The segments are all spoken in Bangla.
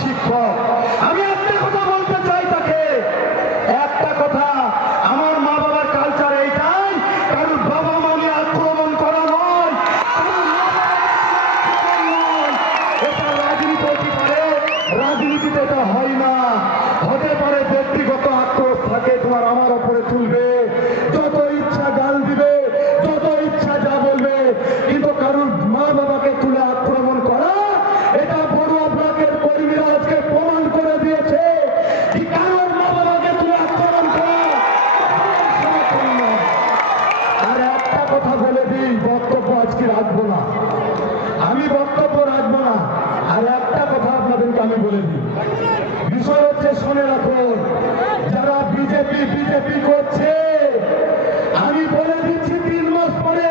শিক্ষক। রাখব না। আমি বক্তব্য রাখব না। আর একটা কথা আপনাদেরকে আমি বলে দিই। বিষয় হচ্ছে, শুনে রাখো, যারা বিজেপি বিজেপি করছে, আমি বলে দিচ্ছি তিন মাস পরে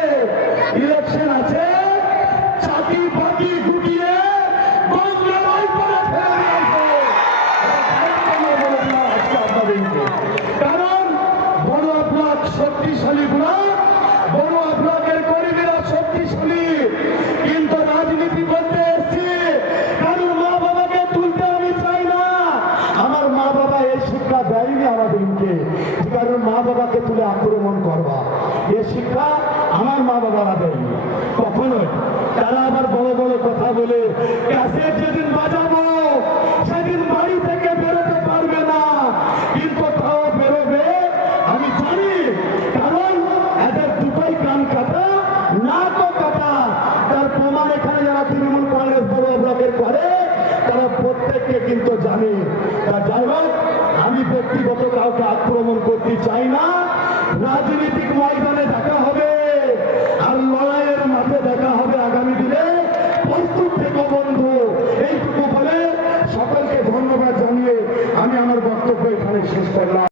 ইলেকশন দেয়নি আমাদেরকে কারণ মা বাবাকে তুলে আক্রমণ করবা। এ শিক্ষা আমার মা বাবারা দেয়নি। কখনোই। তারা আবার বড় বড় কথা বলে যেদিন বাজাবো, সেদিন বাড়ি থেকে বেরোতে পারবে না। কিন্তু তাও বেরোবে, আমি জানি, কারণ এদের দুটোই কান কাটা না তো কাটা। তার প্রমাণ এখানে যারা তৃণমূল কংগ্রেস বড় ব্লকের করে, তারা প্রত্যেককে কিন্তু জানে। তা যাই হোক আমি ব্যক্তিগত কাউকে আক্রমণ করতে চাই না।